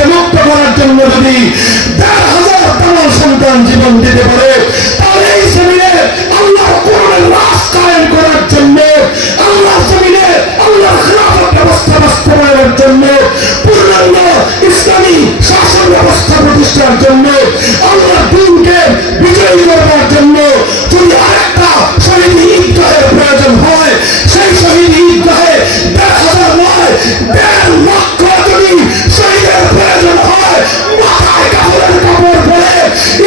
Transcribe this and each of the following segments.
সমাজকে মুক্ত করার জন্য যদি ১,৫০০ দামাল সন্তান জীবন দিতে পারে, তাহলে এই জমিনে আল্লাহর কোরআনের রাজ কায়েম করার জন্য, আল্লাহর জমিনে আল্লাহর খিলাফত ব্যবস্থা বাস্তবায়নের জন্য, পূর্ণাঙ্গ ইসলামী শাসন ব্যবস্থা প্রতিষ্ঠার জন্য, আল্লাহর দ্বীনকে বিজয়ী করবার জন্য যদি আরেকটা শহীদ ঈদগাহের প্রয়োজন হয়, সেই শহীদ ঈদগাহে ১,৫০০ নয় ১,৫ লক্ষ যদি শহীদের প্রয়োজন হয়, মাথায় কাপড়ের কাপড় পরে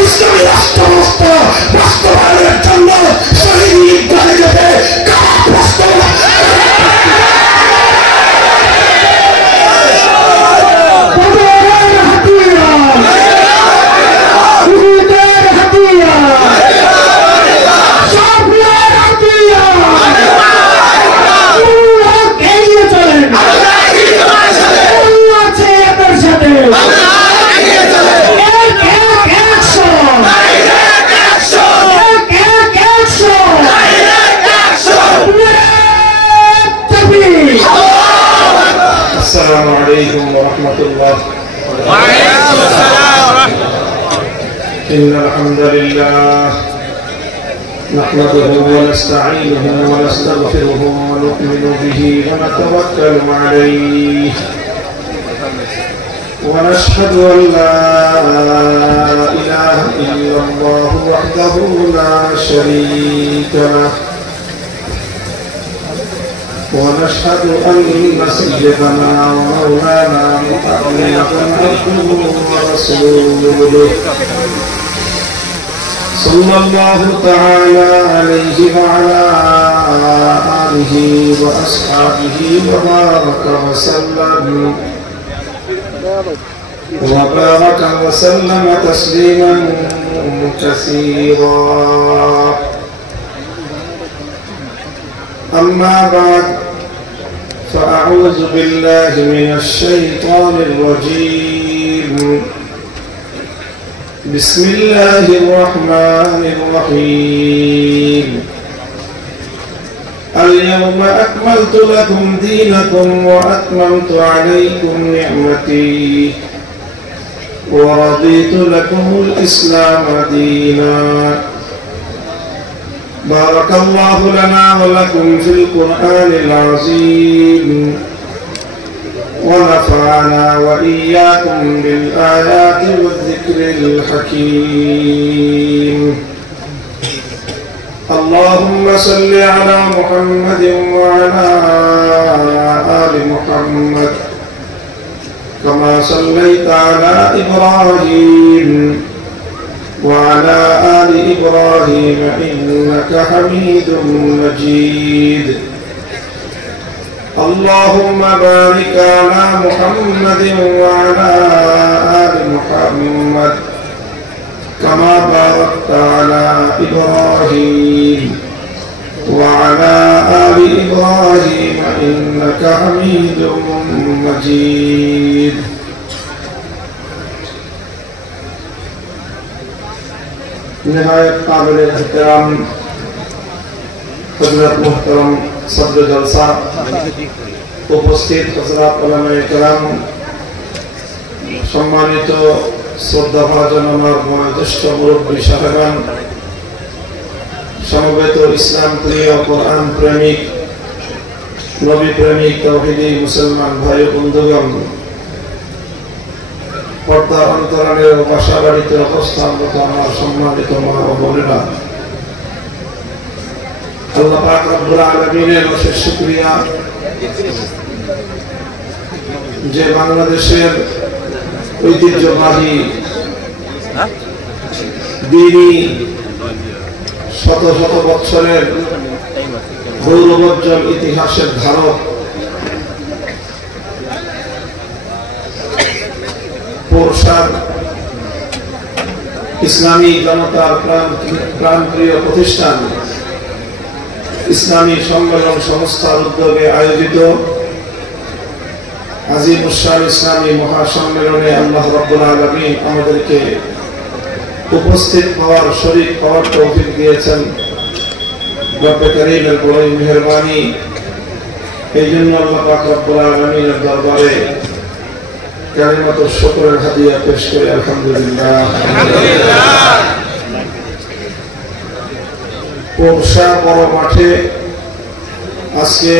ইসলামী রাষ্ট্র ব্যবস্থা বাস্তবায়নের জন্য শহীদ ঈদগাহে যেতে কারা প্রস্তুত? السلام عليكم ورحمة الله. وعليكم السلام ورحمة الله. إن الحمد لله نحمده ونستعينه ونستغفره ونؤمن به ونتوكل عليه ونشهد أن لا إله إلا الله وحده لا شريك له ونشهد أن سيدنا ومولانا محمدا عبده ورسوله صلى الله تعالى عليه وعلى آله وأصحابه وبارك وسلم تسليما كثيرا. أما بعد فأعوذ بالله من الشيطان الرجيم. بسم الله الرحمن الرحيم. اليوم أكملت لكم دينكم وأتممت عليكم نعمتي ورضيت لكم الإسلام دينا. بارك الله لنا ولكم في القرآن العظيم ونفعنا وإياكم بالآيات والذكر الحكيم. اللهم صل على محمد وعلى آل محمد كما صليت على إبراهيم وعلى آل إبراهيم إنك حميد مجيد. اللهم بارك على محمد وعلى آل محمد كما باركت على إبراهيم وعلى آل إبراهيم إنك حميد مجيد. نهاية قابل احترام حضرت محترم صدر جلسہ উপস্থিত হযরত উলামায়ে কেরাম, সম্মানিত শ্রদ্ধাভাজন আমার বয়োজ্যেষ্ঠ মুরব্বী সাহেবান, সমবেত ইসলাম প্রিয় কোরআন প্রেমিক নবী প্রেমিক তাওহীদি মুসলমান ভাই বন্ধুগণ, পর্দার অন্তরালের বাসা বাড়িতে অবস্থানরত আমার সম্মানিত মা ও বোনেরা, আল্লাহ পাক রব্বুল আলামিনের অশেষ শুকরিয়া যে বাংলাদেশের ঐতিহ্যবাহী দ্বীনি শত শত বছরের গৌরবোজ্জ্বল ইতিহাসের ধারক পোরশার ইসলামী জনতার প্রাণপ্রিয় প্রতিষ্ঠান ইসলামী সম্মেলন সংস্থার উদ্যোগে আয়োজিত আজিমুশান ইসলামী মহাসম্মেলনে আল্লাহ রাব্বুল আলামিন আমাদেরকে উপস্থিত হওয়ার শরীক হওয়ার তৌফিক দিয়েছেন। রব্বে কারীমের বড়ই মেহেরবানি। এই জন্য আল্লাহ পাক রব্বুল আলামিনের দরবারে কালিমাতুশ শুকরের হাদিয়া পেশ করে আলহামদুলিল্লাহ। পোরশা বড় মাঠে আজকে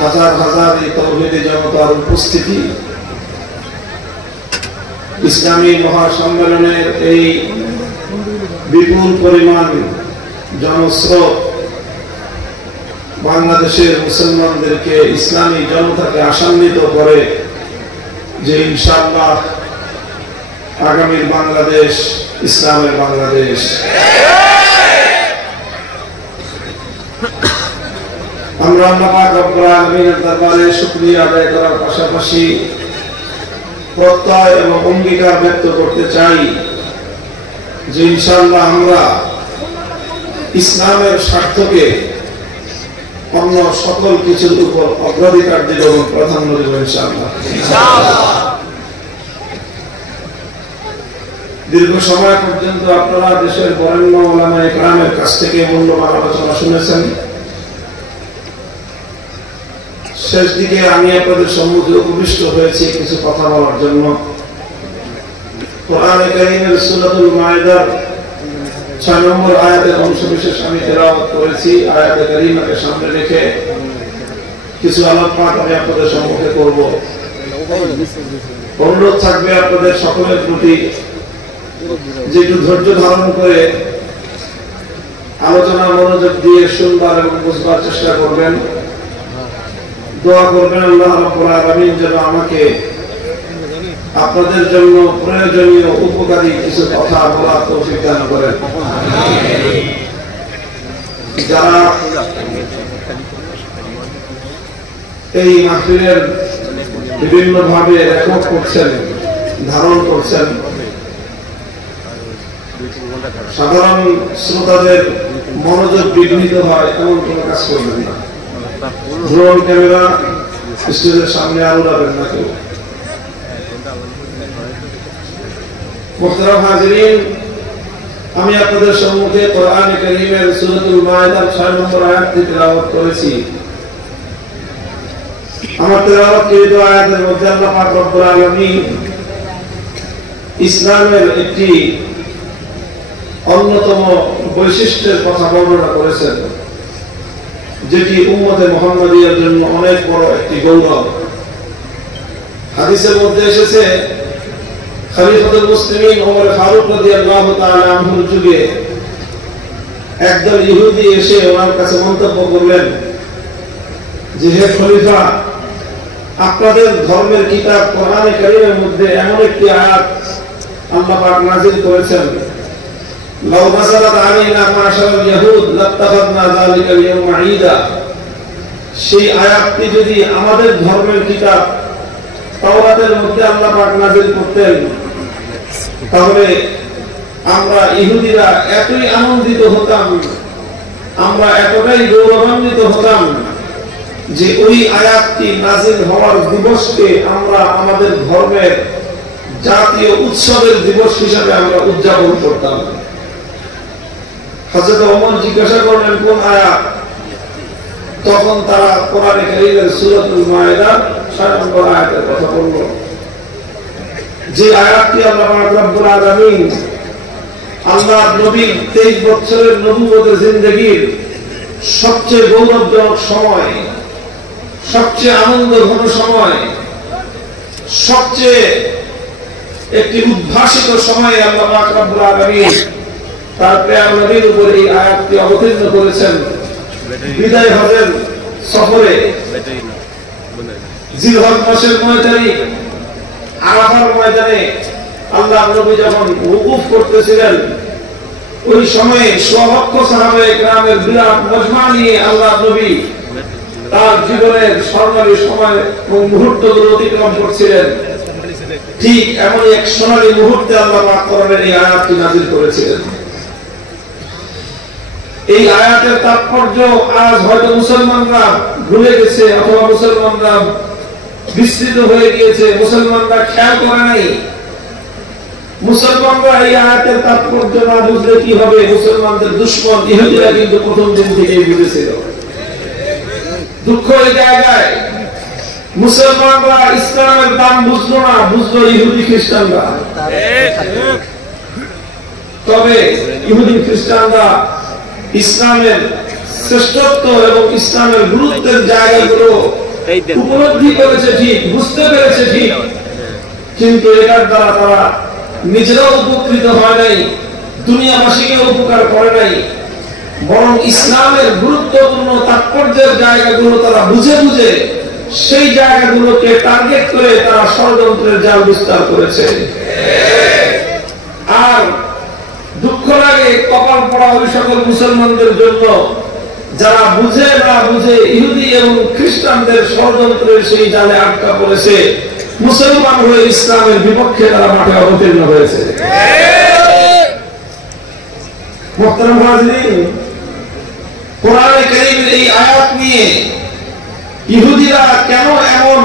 হাজার হাজার এই তাওহীদি জনতার উপস্থিতি, ইসলামী মহাসম্মেলনের এই বিপুল পরিমাণ জনস্রোত বাংলাদেশের মুসলমানদেরকে, ইসলামী জনতাকে আশান্বিত করে যে ইনশাআল্লাহ আগামীর বাংলাদেশ ইসলামের বাংলাদেশ। আমরা আল্লাহ পাক রব্বুল আলামিনের দরবারে শুকরিয়া আদায় করার পাশাপাশি প্রত্যয় এবং অঙ্গীকার ব্যক্ত করতে চাই যে ইনশাআল্লাহ আমরা ইসলামের স্বার্থকে অন্য সকল কিছুর উপর অগ্রাধিকার দিব এবং প্রাধান্য দেব ইনশাআল্লাহ। দীর্ঘ সময় পর্যন্ত আপনারা দেশের বরেণ্য উলামায়ে কেরামের কাছ থেকে মূল্যবান আলোচনা শুনেছেন। শেষ দিকে আমি আপনাদের সম্মুখে উপবিষ্ট হয়েছি কিছু কথা বলার জন্য। কোরআনে কারীমের সূরাতুল মায়েদার 6 নম্বর আয়াতের অংশবিশেষ আমি তেলাওয়াত করেছি। আয়াতে কারীমাকে সামনে রেখে কিছু আলোকপাত আমি আপনাদের সম্মুখে করব। অনুরোধ থাকবে আপনাদের সকলের প্রতি যে একটু ধৈর্য ধারণ করে আলোচনা মনোযোগ দিয়ে শুনবার এবং বুঝবার চেষ্টা করবেন। দোয়া করবেন আল্লাহ রাব্বুল আলামিন যেন আমাকে আপনাদের জন্য প্রয়োজনীয় উপকারী কিছু কথা বলার তৌফিক দান করেন। যারা এই মাহফিলের বিভিন্ন ভাবে রেকর্ড করছেন, ধারণ করছেন, সাধারণ শ্রোতাদের মনোযোগ বিঘ্নিত হয় এমন কোনো কাজ করবেন না। ড্রোন ক্যামেরা স্টেজের সামনে আলো রাখবেন না কেউ। মুহতারাম হাজিরিন, আমি আপনাদের সম্মুখে কোরআনে কারীমের সূরাতুল মায়েদার 6 নম্বর আয়াতটি তেলাওয়াত করেছি। আমার তেলাওয়াতকৃত আয়াতের মধ্যে আল্লাহ পাক রব্বুল আলামিন ইসলামের একটি অন্যতম বৈশিষ্ট্যের কথা বর্ণনা করেছেন, যেটি উম্মতে মুহাম্মাদিয়ার জন্য অনেক বড় একটি গৌরব। হাদিসের মধ্যে এসেছে খলিফাতুল মুসলিমিন ওমর ফারুক রাদিয়াল্লাহু তাআলা আনহুর যুগে একদল ইহুদি এসে ওনার কাছে মন্তব্য করলেন যে, হে খলিফা, আপনাদের ধর্মের কিতাব কোরআনে কারীমের মধ্যে এমন একটি আয়াত আল্লাহ পাক নাযিল করেছেন, লাউ নাযালাত আলাইনা মাশারাল ইয়াহুদ লাত্তাখাযনা যালিকা ইয়াওমা ঈদা। সেই আয়াতটি যদি আমাদের ধর্মের কিতাব তাওরাতের মধ্যে আল্লাহ পাক নাযিল করতেন, তাহলে আমরা ইহুদিরা এতই আনন্দিত হতাম, আমরা এতটাই গৌরবান্বিত হতাম যে ওই আয়াতটি নাযিল হওয়ার দিবসকে আমরা আমাদের ধর্মের জাতীয় উৎসবের দিবস হিসেবে আমরা উদযাপন করতাম। হযরত ওমর জিজ্ঞাসা করলেন কোন আয়াত? তখন তারা কোরআনে কারীমের সূরাতুল মায়েদার 6 নম্বর আয়াতের কথা বলল, যে আয়াতটি আল্লাহ রাব্বুল আলামিন আল্লাহ নবীর 23 বছরের নবুয়তের জিন্দেগীর সবচেয়ে গৌরবজনক সময়, সবচেয়ে আনন্দঘন সময়, সবচেয়ে একটি উদ্ভাসিত সময়ে আল্লাহ রাব্বুল আলামিন তার প্রিয় নবীর উপর এই আয়াতটি অবতীর্ণ করেছেন। বিদায় হজের সফরে জিলহজ মাসের 9 তারিখ আরাফার ময়দানে আল্লাহ নবী যখন ওকুফ করতেছিলেন, ওই সময়ে সহস্র সাহাবায়ে কেরামের বিরাট মজমা নিয়ে আল্লাহ নবী তার জীবনের স্বর্ণালী সময় এবং মুহূর্তগুলো অতিক্রম করছিলেন। ঠিক এমন এক সোনালী মুহূর্তে আল্লাহ পাক কোরআনের এই আয়াতটি নাযিল করেছিলেন। এই আয়াতের তাৎপর্য আজ হয়তো মুসলমানরা ভুলে গেছে, অথবা মুসলমানরা বিস্মৃত হয়ে গিয়েছে, মুসলমানরা খেয়াল করে নাই। মুসলমানরা এই আয়াতের তাৎপর্য না বুঝলে কি হবে? মুসলমানদের দুশমন ইহুদিরা কিন্তু প্রথম দিন থেকেই বুঝেছিল। দুঃখ এই জায়গায় মুসলমানরা ইসলামের দাম বুঝলো না, বুঝলো ইহুদি খ্রিস্টানরা। তবে ইহুদি খ্রিস্টানরা ইসলামের শ্রেষ্ঠত্ব এবং ইসলামের গুরুত্বের জায়গাগুলো উপলব্ধি করেছে ঠিক, বুঝতে পেরেছে ঠিক, কিন্তু এটার দ্বারা তারা নিজেরাও উপকৃত হয় নাই, দুনিয়াবাসীকে উপকার করে নাই, বরং ইসলামের গুরুত্বপূর্ণ তাৎপর্যের জায়গাগুলো তারা বুঝে বুঝে সেই জায়গাগুলোকে টার্গেট করে তারা ষড়যন্ত্রের জাল বিস্তার করেছে। আর দুঃখ লাগে কপাল পড়া ওই সকল মুসলমানদের জন্য যারা বুঝে না বুঝে ইহুদি এবং খ্রিস্টানদের ষড়যন্ত্রের সেই জালে আটকা পড়েছে, মুসলমান হয়ে ইসলামের বিপক্ষে তারা মাঠে অবতীর্ণ হয়েছে। মুহতারাম হাজিরিন, কোরআনে কারীমের এই আয়াত নিয়ে ইহুদিরা কেন এমন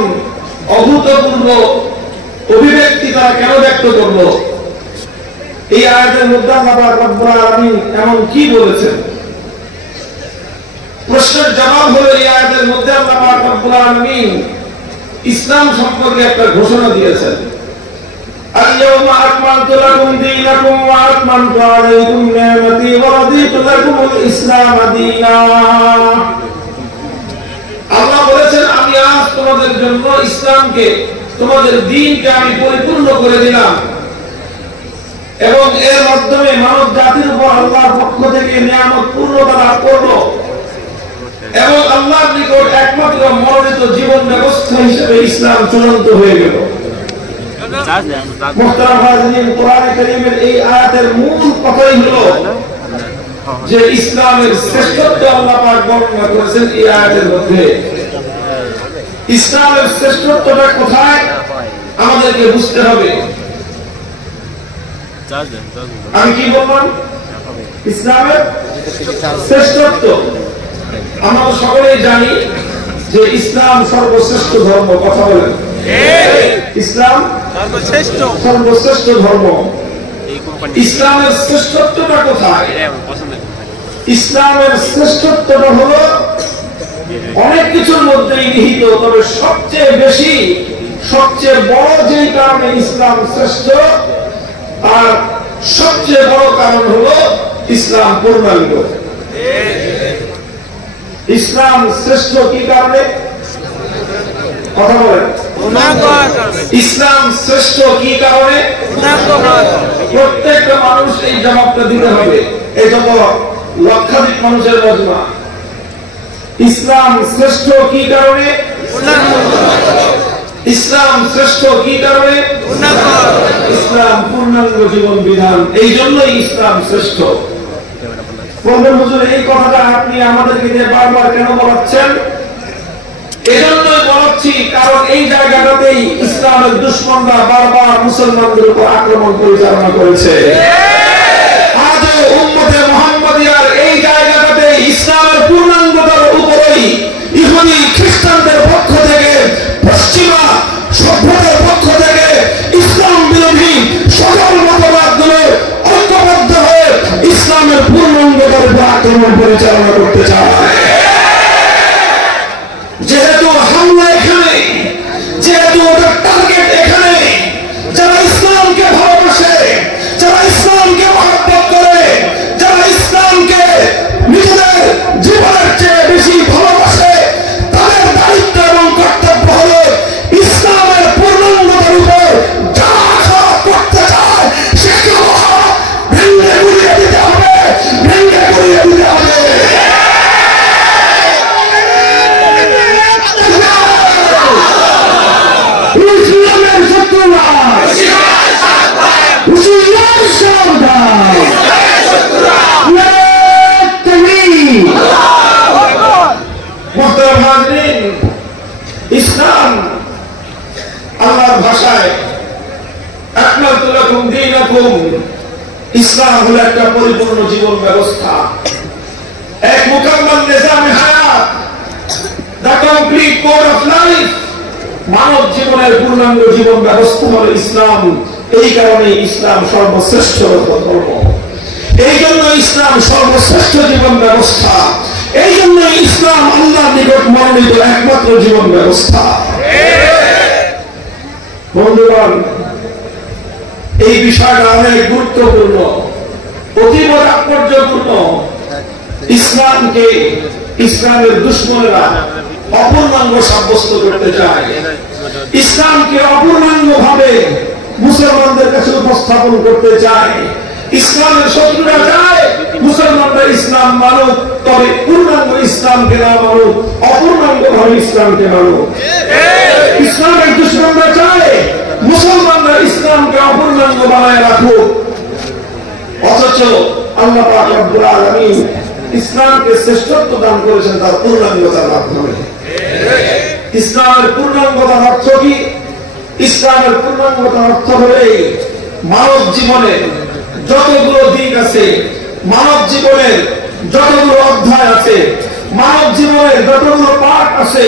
অভূতপূর্ব অভিব্যক্তি তারা কেন ব্যক্ত করলো, এই আয়াতের মধ্যে আল্লাহ পাক রব্বুল আলামিন এমন কি বলেছেন? প্রশ্নের জবাব হলো এই আয়াতের মধ্যে আল্লাহ পাক রব্বুল আলামিন ইসলাম সম্পর্কে একটা ঘোষণা দিয়েছেন। আল-ইয়াওমা আকমালতু লাকুম দীনাকুম ওয়া আতমামতু আলাইকুম নি'মাতি ওয়া রাদিতু লাকুমুল ইসলাম দীনা। আল্লাহ বলেছেন, আমি আজ তোমাদের জন্য ইসলামকে, তোমাদের দ্বীনকে আমি পরিপূর্ণ করে দিলাম এবং এর মাধ্যমে মানব জাতির উপর আল্লাহর পক্ষ থেকে নিয়ামত পূর্ণতা লাভ করলো এবং আল্লাহর নিকট একমাত্র মনোনীত জীবন ব্যবস্থা হিসেবে ইসলাম চূড়ান্ত হয়ে গেল। মুহতারাম হাজিরিন, কোরআনে কারীমের এই আয়াতের মূল কথাই হলো যে ইসলামের শ্রেষ্ঠত্ব আল্লাহ পাক বর্ণনা করেছেন এই আয়াতের মধ্যে। ইসলামের শ্রেষ্ঠত্বটা কোথায় আমাদেরকে বুঝতে হবে। আমি কি বললাম? ইসলামের শ্রেষ্ঠত্ব। আমরা সকলেই জানি যে ইসলাম সর্বশ্রেষ্ঠ ধর্ম। কথা বলেন, ইসলাম সর্বশ্রেষ্ঠ ধর্ম। ইসলামের শ্রেষ্ঠত্বটা কোথায়? ইসলামের শ্রেষ্ঠত্বটা হলো অনেক কিছুর মধ্যেই নিহিত, তবে সবচেয়ে বেশি, সবচেয়ে বড় যেই কারণে ইসলাম শ্রেষ্ঠ, আর সবচেয়ে বড় কারণ হলো ইসলাম পূর্ণাঙ্গ। ইসলাম শ্রেষ্ঠ কি কারণে? কথা বলেন। ইসলাম শ্রেষ্ঠ কি কারণে? প্রত্যেকটা মানুষ এই জবাবটা দিতে হবে। এই যত লক্ষাধিক মানুষের মজমা, ইসলাম শ্রেষ্ঠ কি কারণে? ইসলাম শ্রেষ্ঠ কি কারণে? ইসলাম পূর্ণাঙ্গ জীবন বিধান, এই জন্যই ইসলাম শ্রেষ্ঠ। বলবেন, হুজুর এই কথাটা আপনি আমাদেরকে দিয়ে বারবার কেন বলাচ্ছেন? এজন্যই বলাচ্ছি কারণ এই জায়গাটাতেই ইসলামের দুশমনরা বারবার মুসলমানদের উপর আক্রমণ পরিচালনা করেছে। আজও উম্মতে মুহাম্মাদিয়ার এই জায়গাটাতে ইসলামের পূর্ণাঙ্গতার উপরেই ইহুদি খ্রিস্টানদের পক্ষ থেকে, পশ্চিমা সভ্যতার পক্ষ থেকে ইসলাম বিরোধী সকল মতবাদগুলো ঐক্যবদ্ধ হয়ে ইসলামের পূর্ণাঙ্গতার উপর আক্রমণ পরিচালনা করতে চায়। যেহেতু হামলা এখানে, যেহেতু ওদের টার্গেট এখানে, যারা ইসলামকে ভালোবাসে, যারা ইসলামকে মহব্বত করে, যারা ইসলামকে নিজেদের জীবনের চেয়ে বেশি ভালোবাসে, তাদের দায়িত্ব এবং কর্তব্য হলো ইসলামের পূর্ণাঙ্গতার উপর যা আঘাত করতে চায় সেগুলো ভেঙে গুড়িয়ে দিতে হবে, ভেঙে গুড়িয়ে দিতে হবে। ইসলাম আল্লাহর ভাষায় আকমালতু লাকুম দীনাকুম, ইসলাম হলো একটা পরিপূর্ণ জীবন ব্যবস্থা, এক মুকাম্মাল নিজামে হায়াত, the complete code of life. মানব জীবনের পূর্ণাঙ্গ জীবন ব্যবস্থা হলো ইসলাম। এই কারণে ইসলাম সর্বশ্রেষ্ঠ ধর্ম, এই জন্য ইসলাম সর্বশ্রেষ্ঠ জীবন ব্যবস্থা, এই জন্য ইসলাম আল্লাহর নিকট মনোনীত একমাত্র জীবন ব্যবস্থা। বন্ধুগণ, এই বিষয়টা অনেক গুরুত্বপূর্ণ, অতীব তাৎপর্যপূর্ণ। ইসলামকে ইসলামের দুশমনেরা অপূর্ণাঙ্গ সাব্যস্ত করতে চায়, ইসলামকে অপূর্ণাঙ্গ ভাবে মুসলমানদের কাছে উপস্থাপন করতে চায়। ইসলামের শত্রুরা চায় মুসলমানরা ইসলাম মানুক, তবে পূর্ণাঙ্গ ইসলামকে না মানুক, অপূর্ণাঙ্গ ভাবে ইসলামকে মানুক। ইসলামের দুশমনরা চায় মুসলমানরা ইসলামকে অপূর্ণাঙ্গ বানায় রাখুক, অথচ আল্লাহ পাক রব্বুল আলামিন ইসলামকে শ্রেষ্ঠত্ব দান করেছেন তার পূর্ণাঙ্গতার মাধ্যমে। ইসলামের পূর্ণাঙ্গতার অর্থ কি? ইসলামের পূর্ণাঙ্গতার অর্থ হলে মানব জীবনের যতগুলো দিক আছে, মানব জীবনের যতগুলো অধ্যায় আছে, মানব জীবনের যতগুলো পাঠ আছে,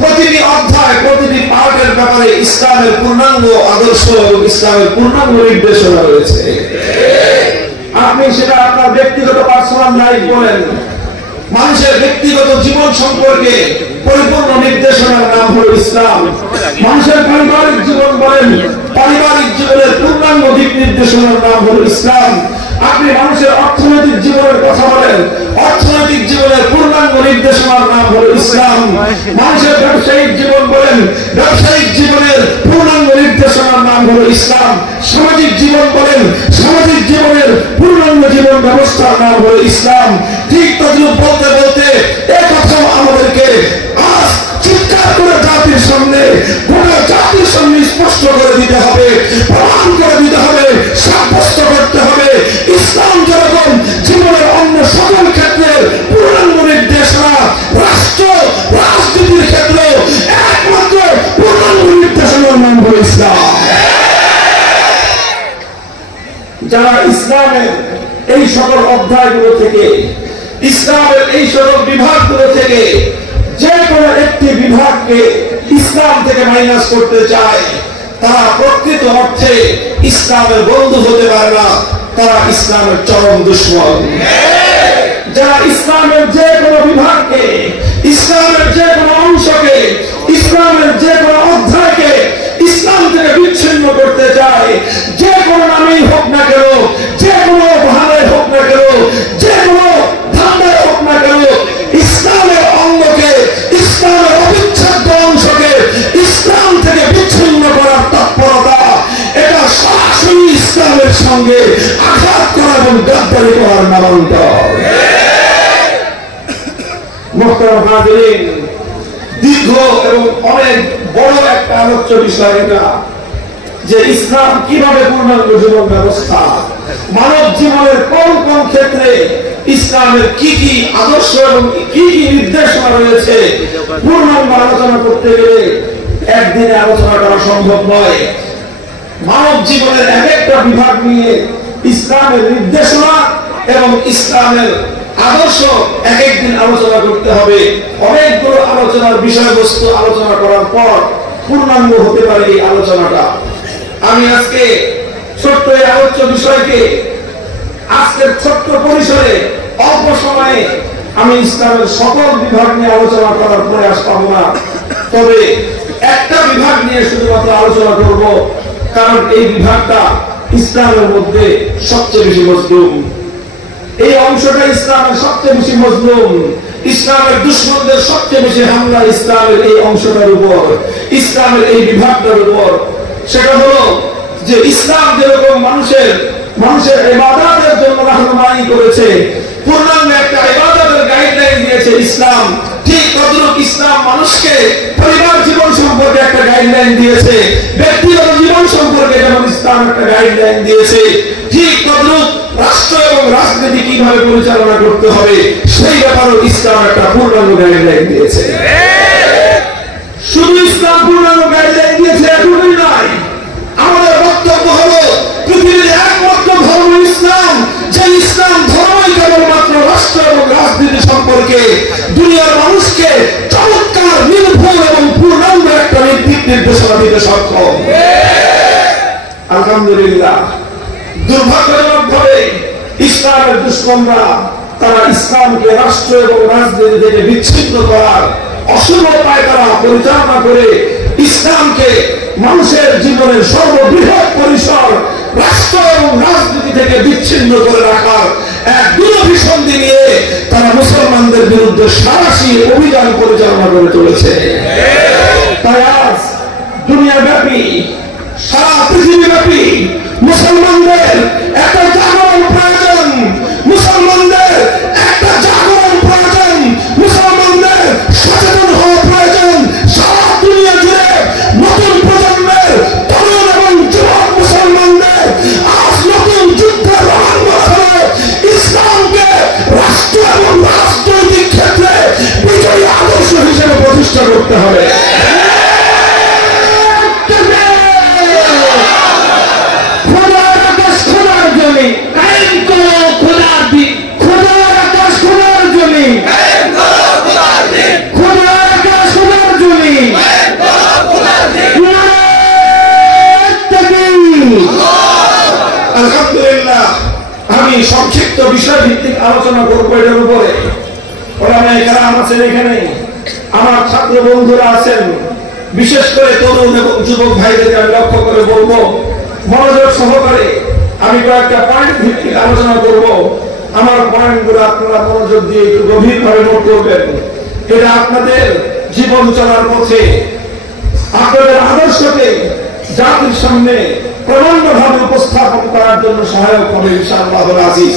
প্রতিটি অধ্যায় প্রতিটি পাঠের ব্যাপারে ইসলামের পূর্ণাঙ্গ আদর্শ এবং ইসলামের পূর্ণাঙ্গ নির্দেশনা রয়েছে। আপনি সেটা আপনার ব্যক্তিগত পার্সোনাল লাইফ বলেন, মানুষের ব্যক্তিগত জীবন সম্পর্কে পরিপূর্ণ নির্দেশনার নাম হলো ইসলাম। মানুষের পারিবারিক জীবন বলেন, পারিবারিক জীবনের পূর্ণাঙ্গ দিক নির্দেশনার নাম হলো ইসলাম। আপনি মানুষের অর্থনৈতিক জীবনের কথা বলেন, অর্থনৈতিক জীবনের পূর্ণাঙ্গ নির্দেশনার নাম হলো ইসলাম। মানুষের ব্যবসায়িক জীবন বলেন, ব্যবসায়িক জীবনের পূর্ণাঙ্গ নির্দেশনার নাম হলো ইসলাম। সামাজিক জীবন বলেন, সামাজিক জীবনের পূর্ণাঙ্গ জীবন ব্যবস্থার নাম হলো ইসলাম। ঠিক তদ্রুপ বলতে বলতে একথাও আমাদেরকে আজ চিৎকার করে জাতির সামনে, গোটা জাতির সামনে স্পষ্ট করে দিতে হবে, প্রমাণ করে দিতে হবে, সাব্যস্ত করতে হবে। ইসলাম যেরকম জীবনের অন্য সকল ক্ষেত্রে পূর্ণাঙ্গ নির্দেশনা, রাষ্ট্র রাজনীতির ক্ষেত্রে একমাত্র পূর্ণাঙ্গ নির্দেশনার নাম হলো ইসলাম। যারা ইসলামের এই সকল অধ্যায়গুলো থেকে, ইসলামের এই সকল বিভাগগুলো থেকে যে কোনো একটি বিভাগকে ইসলাম থেকে মাইনাস করতে চায়, তারা প্রকৃত অর্থে ইসলামের বন্ধু হতে পারে না, তারা ইসলামের চরম দুশমন। যারা ইসলামের যে কোনো বিভাগকে, ইসলামের যে কোনো অংশকে, ইসলামের যে কোনো অধ্যায়কে ইসলাম থেকে বিচ্ছিন্ন করতে চায়, যে কোনো নামেই হোক না কেন, যে কোনো বাহানায় হোক না কেন, যে কোনো ধান্দায় হোক না কেন, ইসলামের অঙ্গকে, ইসলামের অবিচ্ছেদ্য অংশকে ইসলাম থেকে বিচ্ছিন্ন করার তৎপরতা, এটা সরাসরি ইসলামের সঙ্গে আঘাত করা এবং গাদ্দারি করার নামান্তর। মুহতারাম হাজিরিন, দীর্ঘ এবং অনেক বড় একটা আলোচ্য বিষয় এটা, যে ইসলাম কিভাবে পূর্ণাঙ্গ জীবন ব্যবস্থা, মানব জীবনের কোন কোন ক্ষেত্রে ইসলামের কি কি আদর্শ এবং কি কি নির্দেশনা রয়েছে, পূর্ণাঙ্গ আলোচনা করতে গেলে একদিনে আলোচনা করা সম্ভব নয়। মানব জীবনের এক একটা বিভাগ নিয়ে ইসলামের নির্দেশনা এবং ইসলামের আদর্শ এক একদিন আলোচনা করতে হবে। অনেকগুলো আলোচনার বিষয়বস্তু আলোচনা করার পর পূর্ণাঙ্গ হতে পারে এই আলোচনাটা। আমি আজকে ছোট্ট এই আলোচ্য বিষয়কে আজকের ছোট্ট পরিসরে অল্প সময়ে আমি ইসলামের সকল বিভাগ নিয়ে আলোচনা করার প্রয়াস পাবো না, তবে একটা বিভাগ নিয়ে শুধুমাত্র আলোচনা করব, কারণ এই বিভাগটা ইসলামের মধ্যে সবচেয়ে বেশি মজলুম। এই অংশটা ইসলামের সবচেয়ে বেশি মজলুম। ইসলামের দুশমনদের সবচেয়ে বেশি হামলা ইসলামের এই অংশটার উপর, ইসলামের এই বিভাগটার উপর। সেটা হলো যে ইসলাম যেরকম মানুষের ইবাদতের জন্য রাহনুমাই করেছে, পূর্ণাঙ্গ একটা ইবাদতের গাইডলাইন দিয়েছে ইসলাম, ঠিক তদ্রুপ ইসলাম মানুষকে পরিবার জীবন সম্পর্কে একটা গাইডলাইন দিয়েছে, ব্যক্তিগত জীবন সম্পর্কে যেমন ইসলাম একটা গাইডলাইন দিয়েছে, ঠিক তদ্রুপ রাষ্ট্র এবং রাজনীতি কিভাবে পরিচালনা করতে হবে সেই ব্যাপারেও ইসলাম একটা পূর্ণাঙ্গ গাইডলাইন দিয়েছে। শুধু ইসলাম পূর্ণাঙ্গ গাইডলাইন দিয়েছে এতটুকুই নয়, আমাদের বক্তব্য হলো পৃথিবীর একমাত্র ধর্ম ইসলাম, যে ইসলাম ধর্মই কেবলমাত্র রাষ্ট্র এবং রাজনীতি সম্পর্কে দুনিয়ার মানুষকে চমৎকার, নির্ভুল এবং পূর্ণাঙ্গ একটা নীতি নির্দেশনা দিতে সক্ষম। আলহামদুলিল্লাহ, দুর্ভাগ্যজনকভাবে ইসলামের দুশমনরা তারা ইসলামকে রাষ্ট্র এবং রাজনীতি থেকে বিচ্ছিন্ন করার অশুভ উপায় তারা পরিচালনা করে ইসলামকে মানুষের জীবনের সর্ববৃহৎ পরিসর রাষ্ট্র এবং রাজনীতি থেকে বিচ্ছিন্ন করে রাখার এক দূরভিসন্ধি নিয়ে তারা মুসলমানদের বিরুদ্ধে সারাশি অভিযান পরিচালনা করে চলেছে। তাই আজ দুনিয়াব্যাপী, সারা পৃথিবীব্যাপী মুসলমানদের একটা জাগরণ প্রয়োজন, মুসলমানদের একটা জাগরণ প্রয়োজন, মুসলমানদের সচেতন হওয়া প্রয়োজন। সারা দুনিয়া জুড়ে নতুন প্রজন্মের তরুণ এবং যুবক মুসলমানদের আজ নতুন যুদ্ধের রহমান বসানো, ইসলামকে রাষ্ট্র এবং রাজনৈতিক ক্ষেত্রে বিজয়ী আদর্শ হিসেবে প্রতিষ্ঠা করতে হবে। আলহামদুলিল্লাহ, আমি সংক্ষিপ্ত বিষয় ভিত্তিক আলোচনা করবো এটার উপরে। এখানে আমার ছাত্র বন্ধুরা আছেন, বিশেষ করে তরুণ এবং যুবক ভাইদেরকে আমি লক্ষ্য করে বলবো, মনোযোগ সহকারে আমি কয়েকটা পয়েন্ট ভিত্তিক আলোচনা করব। আমার পয়েন্টগুলো আপনারা মনোযোগ দিয়ে একটু গভীরভাবে নোট করবেন। এটা আপনাদের জীবন চলার পথে আপনাদের আদর্শকে জাতির সামনে প্রমাণভাবে উপস্থাপন করার জন্য সহায়ক হবে ইনশাআল্লাহ আজিজ।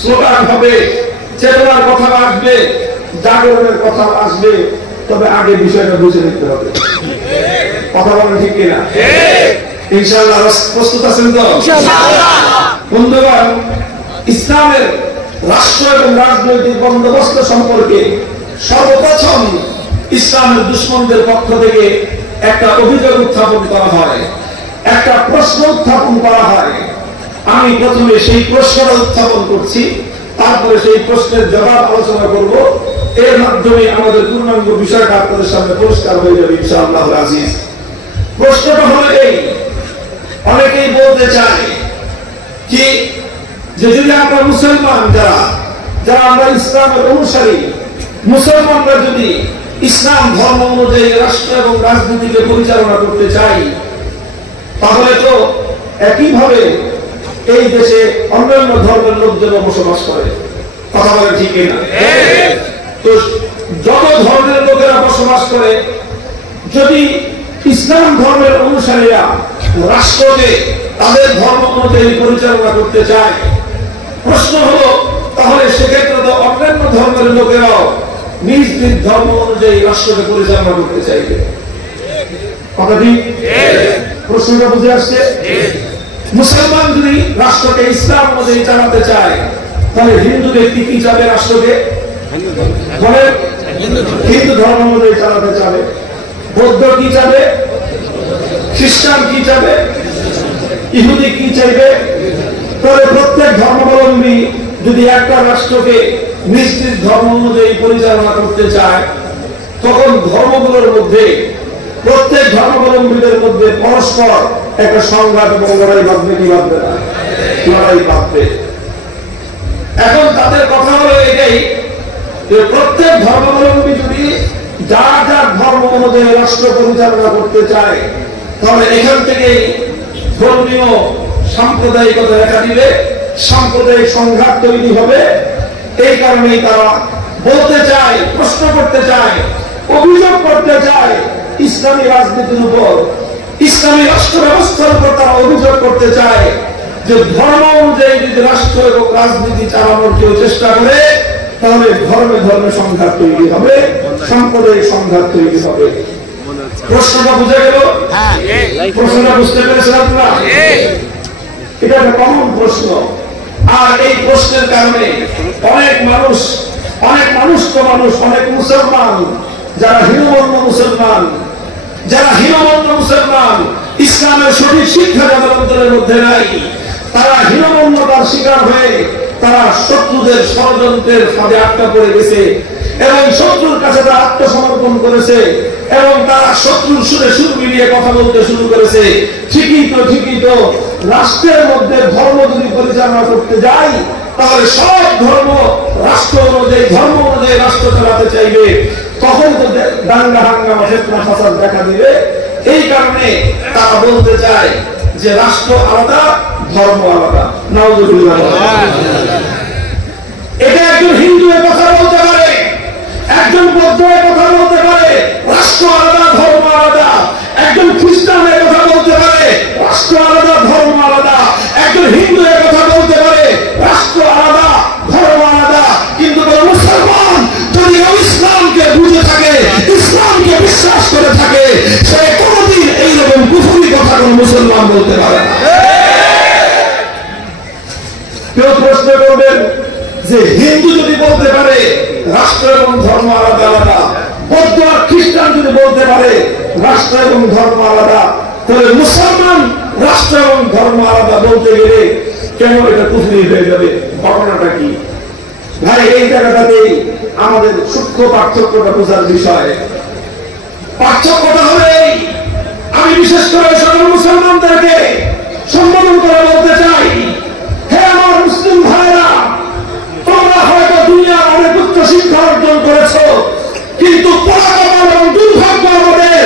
স্লোগান হবে, চেতনার কথা আসবে, জাগরণের কথা আসবে, তবে আগে বিষয়টা বুঝে নিতে হবে। কথা বলেন ঠিক কিনা? ইনশাআল্লাহ প্রস্তুত আছেন তো? বন্ধুগণ, ইসলামের রাষ্ট্র এবং রাজনৈতিক বন্দোবস্ত সম্পর্কে সর্বপ্রথম ইসলামের দুশমনদের পক্ষ থেকে একটা অভিযোগ উত্থাপন করা হয়, একটা প্রশ্ন উত্থাপন করা হয়। আমি প্রথমে সেই প্রশ্নটা উত্থাপন করছি, তারপরে সেই প্রশ্নের জবাব আলোচনা করব। এর মাধ্যমে আমাদের পূর্ণাঙ্গ বিষয়টা আপনাদের সামনে পরিষ্কার হয়ে যাবে ইনশাআল্লাহ আজিজ। প্রশ্নটা হলো এই, অনেকেই বলতে চায় কি যে যদি আমরা মুসলমান যারা আমরা ইসলামের অনুসারী, মুসলমানরা যদি ইসলাম ধর্ম অনুযায়ী রাষ্ট্র এবং রাজনীতিকে পরিচালনা করতে চাই, তাহলে তো একইভাবে এই দেশে অন্যান্য ধর্মের লোকজন বসবাস করে। কথা বলে ঠিক না? তো যত ধর্মের লোকেরা বসবাস করে, যদি ইসলাম ধর্মের অনুসারীরা রাষ্ট্রকে তাদের ধর্ম অনুযায়ী পরিচালনা করতে চায়, প্রশ্ন হলো তাহলে সেক্ষেত্রে তো অন্যান্য ধর্মের লোকেরাও নিজ নিজ ধর্ম অনুযায়ী রাষ্ট্রকে পরিচালনা করতে চাইবে। কথা ঠিক? প্রশ্নটা বুঝে আসছে? মুসলমান যদি রাষ্ট্রকে ইসলাম অনুযায়ী চালাতে চায়, তাহলে হিন্দু ব্যক্তি কি চাবে? রাষ্ট্রকে হিন্দু ধর্ম অনুযায়ী চালাতে চাবে। বৌদ্ধ কি চাবে? খ্রিস্টান কি চাবে? ইহুদি কি চাইবে? তবে প্রত্যেক ধর্মাবলম্বী যদি একটা রাষ্ট্রকে নিজ নিজ ধর্ম অনুযায়ী পরিচালনা করতে চায়, তখন ধর্মগুলোর মধ্যে, প্রত্যেক ধর্মাবলম্বীদের মধ্যে পরস্পর একটা সংঘাত এবং লড়াই বাঁধবে। কি বাঁধবে না? লড়াই বাঁধবে। এখন তাদের কথা হলো এটাই যে প্রত্যেক ধর্মাবলম্বী যদি যার যার ধর্ম অনুযায়ী রাষ্ট্র পরিচালনা করতে চায়, তাহলে এখান থেকেই ধর্মীয় সাম্প্রদায়িকতা দেখা দিবে, সাম্প্রদায়িক সংঘাত তৈরি হবে। এই কারণেই তারা বলতে চায়, প্রশ্ন করতে চায়, অভিযোগ করতে চায় ইসলামী রাজনীতির উপর, ইসলামী রাষ্ট্র ব্যবস্থার উপর তারা অভিযোগ করতে চায় যে ধর্ম অনুযায়ী যদি রাষ্ট্র এবং রাজনীতি চালানোর কেউ চেষ্টা করে, তাহলে ধর্মে ধর্মে সংঘাত তৈরি হবে, সাম্প্রদায়িক সংঘাত তৈরি হবে। প্রশ্নটা বুঝে গেল? প্রশ্নটা বুঝতে পেরেছেন আপনারা? এটা একটা কমন প্রশ্ন। আর এই প্রশ্নের কারণে অনেক মুসলমান যারা হীনমন্য মুসলমান, ইসলামের সঠিক শিক্ষা যাদের অন্তরের মধ্যে নাই, তারা হীনমন্যতার শিকার হয়ে তারা শত্রুদের ষড়যন্ত্রের ফাঁদে আটকা পড়ে গেছে এবং শত্রুর কাছে তারা আত্মসমর্পণ করেছে এবং তারা শত্রুর সুরে সুর মিলিয়ে কথা বলতে শুরু করেছে। ঠিকই তো রাষ্ট্রের মধ্যে ধর্ম যদি পরিচালনা করতে যাই, তাহলে সব ধর্ম রাষ্ট্র অনুযায়ী রাষ্ট্র চালাতে চাইবে। তখন তখন তো দাঙ্গা হাঙ্গামা ফিতনা ফাসাদ দেখা দিবে। এই কারণে তারা বলতে চায় যে রাষ্ট্র আলাদা, ধর্ম আলাদা। নাউযুবিল্লাহ। এটা একজন হিন্দু এর কথা বলতে পারে, একজন বৌদ্ধ এর কথা বলতে পারে, রাষ্ট্র আলাদা ধর্ম আলাদা। একজন খ্রিস্টান এর কথা বলতে পারে, রাষ্ট্র আলাদা ধর্ম আলাদা। একজন হিন্দু এর কথা বলতে পারে, রাষ্ট্র আলাদা ধর্ম আলাদা। কিন্তু মুসলমান যদি ইসলামকে বুঝে থাকে, ইসলামকে বিশ্বাস করে থাকে, সে কোনদিন এইরকম কুফরি কথা কোন মুসলমান বলতে পারে না। কেউ প্রশ্ন করবেন যে হিন্দু যদি বলতে পারে রাষ্ট্র এবং ধর্ম আলাদা আলাদা, বৌদ্ধ আর খ্রিস্টান যদি বলতে পারে রাষ্ট্র এবং ধর্ম আলাদা, তাহলে মুসলমান রাষ্ট্র এবং ধর্ম আলাদা বলতে গেলে কেন এটা কুফরি হয়ে যাবে? ঘটনাটা কি ভাই? এই জায়গাটাতেই আমাদের সূক্ষ্ম পার্থক্যটা বোঝার বিষয়। পার্থক্যটা হলে আমি বিশেষ করে সকল মুসলমানদেরকে সম্বোধন করে বলতে চাই, হে আমার মুসলিম ভাইরা, তোমরা হয়তো দুনিয়ার অনেক উচ্চ শিক্ষা অর্জন করেছো, কিন্তু পরাক্রম এবং দুর্ভাগ্য আমাদের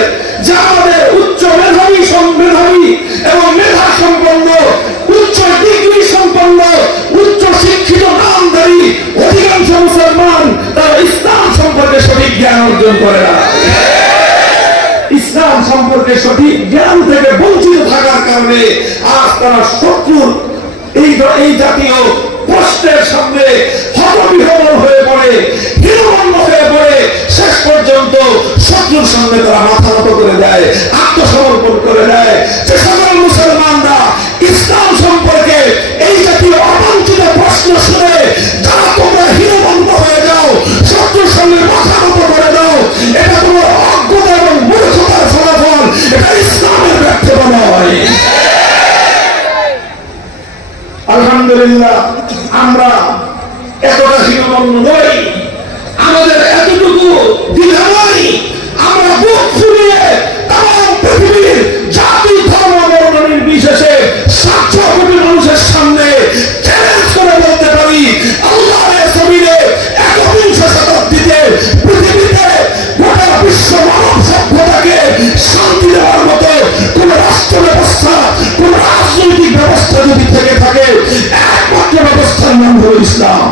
যে আমাদের উচ্চ মেধাবী এবং মেধা সম্পন্ন, উচ্চ ডিগ্রি সম্পন্ন, উচ্চ শিক্ষিত নামধারী অধিকাংশ মুসলমান তারা ইসলাম সম্পর্কে সঠিক জ্ঞান অর্জন করে না। ইসলাম সম্পর্কে সঠিক জ্ঞান থেকে বঞ্চিত থাকার কারণে আজ তারা শত্রুর এই জাতীয় প্রশ্নের সামনে হতবিহ্বল হয়ে পড়ে, হীনমন্য হয়ে পড়ে, শেষ পর্যন্ত শত্রুর সামনে তারা মাথা নত করে দেয়, আত্মসমর্পণ করে দেয়। যে সকল মুসলমানরা ইসলাম সম্পর্কে এই জাতীয় অবাঞ্ছিত প্রশ্ন শুনে যারা তোমরা হীনমন্য হয়ে যাও, শত্রুর সামনে মাথা নত করে দাও, এটা তোমার অজ্ঞতা এবং মূর্খতার ফলাফল, এটা ইসলামের ব্যর্থতা নয়। আলহামদুলিল্লাহ, আমরা এতটা হীনমন্য নই, আমাদের এতটুকু দ্বিধা নয়। আমরা বুক ফুলিয়ে তাম পৃথিবীর জাতি ধর্ম বর্ণ নির্বিশেষে 700 কোটি মানুষের সামনে চ্যালেঞ্জ করে বলতে পারি, আল্লাহর জমিনে একবিংশ শতাব্দীতে পৃথিবীতে গোটা বিশ্ব মানব সভ্যতাকে শান্তি দেওয়ার মতো কোন রাষ্ট্র ব্যবস্থা, কোন রাজনৈতিক ব্যবস্থা যদি থেকে থাকে, একমাত্র ব্যবস্থার নাম হল ইসলাম।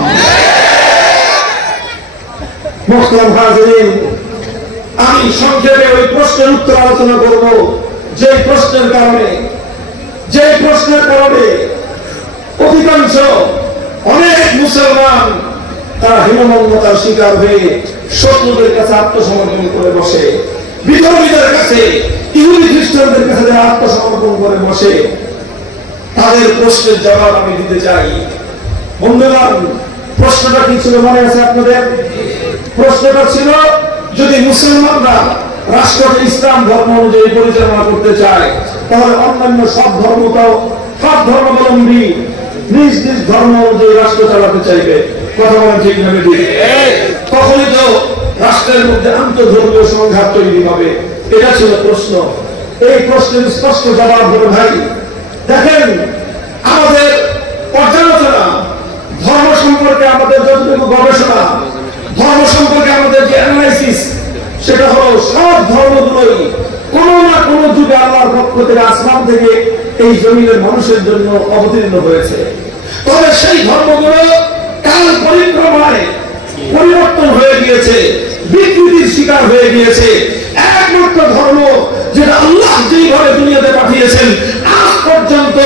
মোহতারাম হাজিরিন, আমি সংক্ষেপে ওই প্রশ্নের উত্তর আলোচনা করব, যে প্রশ্নের কারণে অধিকাংশ অনেক মুসলমান তারা হীনমন্যতার শিকার হয়ে শত্রুদের কাছে আত্মসমর্পণ করে বসে, বিধর্মীদের কাছে, ইহুদি খ্রিস্টানদের কাছে যারা আত্মসমর্পণ করে বসে, তাদের প্রশ্নের জবাব আমি দিতে চাই। বন্ধুগণ, প্রশ্নটা কি ছিল মনে আছে আপনাদের? প্রশ্নটা ছিল, যদি মুসলমানরা রাষ্ট্রকে ইসলাম ধর্ম অনুযায়ী পরিচালনা করতে চায়, তাহলে অন্যান্য সব ধর্মাবলম্বী নিজ নিজ ধর্ম অনুযায়ী রাষ্ট্র চালাতে চাইবে। কথা বলেন ঠিক না? তখনই তো রাষ্ট্রের মধ্যে আন্তঃধর্মীয় সংঘাত তৈরি হবে। এটা ছিল প্রশ্ন। এই প্রশ্নের স্পষ্ট জবাব হলো, ভাই দেখেন, আমাদের পর্যালোচনা, ধর্ম সম্পর্কে আমাদের যতটুকু গবেষণা, ধর্ম সম্পর্কে আমাদের যে অ্যানালাইসিস, সেটা হলো সব ধর্মগুলোই কোন না কোন যুগে আল্লাহর পক্ষ থেকে, আসমান থেকে এই জমিনের মানুষের জন্য অবতীর্ণ হয়েছে। তবে সেই ধর্মগুলো কাল পরিক্রমায় পরিবর্তন হয়ে গিয়েছে, বিকৃতির শিকার হয়ে গিয়েছে। একমাত্র ধর্ম যেটা আল্লাহ যেইভাবে দুনিয়াতে পাঠিয়েছেন আজ পর্যন্ত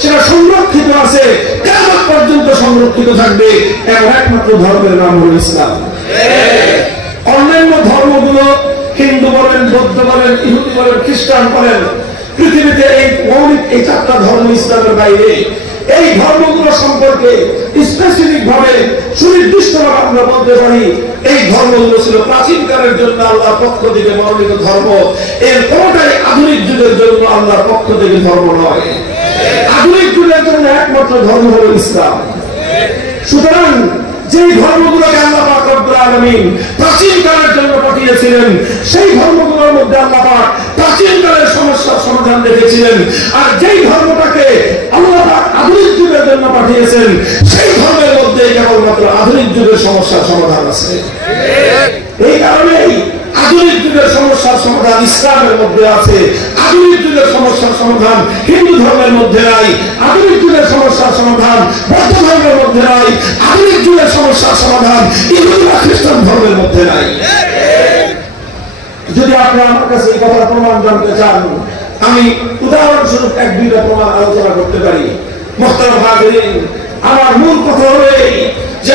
সেটা সংরক্ষিত আছে, কিয়ামত পর্যন্ত সংরক্ষিত থাকবে, এমন একমাত্র ধর্মের নাম হল ইসলাম। অন্যান্য ধর্মগুলো, হিন্দু বলেন, বৌদ্ধ বলেন, ইহুদি বলেন, খ্রিস্টান বলেন, পৃথিবীতে এই মৌলিক এই 4টা ধর্ম ইসলামের বাইরে, এই ধর্মগুলো সম্পর্কে স্পেসিফিক ভাবে সুনির্দিষ্টভাবে আমরা বলতে পারি, এই ধর্মগুলো ছিল প্রাচীনকালের জন্য আল্লাহর পক্ষ থেকে মনোনীত ধর্ম। এর কোনটাই আধুনিক যুগের জন্য আল্লাহর পক্ষ থেকে ধর্ম নয়। আধুনিক যুগের জন্য একমাত্র ধর্ম হল ইসলাম। সুতরাং যে ধর্মগুলোকে আল্লাহ পাক রব্বুল আলামিন প্রাচীনকালের জন্য পাঠিয়েছিলেন, সেই ধর্মগুলোর মধ্যে আল্লাহ পাক প্রাচীনকালের সমস্যার সমাধান রেখেছিলেন। আর যেই ধর্মটাকে আল্লাহ পাক আধুনিক যুগের জন্য পাঠিয়েছেন, সেই ধর্মের মধ্যে কেবলমাত্র আধুনিক যুগের সমস্যার সমাধান আছে। এই কারণেই আধুনিক যুগের সমস্যার সমাধান ইসলামের মধ্যে আছে, আধুনিক যুগের সমস্যার সমাধান হিন্দু ধর্মের মধ্যে নাই, আধুনিক যুগের সমস্যার সমাধান বৌদ্ধ ধর্মের মধ্যে নাই, আধুনিক যুগের সমস্যার সমাধান ইহুদি বা খ্রিস্টান ধর্মের মধ্যে নাই। যদি আপনি আমার কাছে এই কথার প্রমাণ জানতে চান, আমি উদাহরণস্বরূপ এক দুইটা প্রমাণ আলোচনা করতে পারি। মুহতারাম হাজিরিন, আমার মূল কথা হলো যে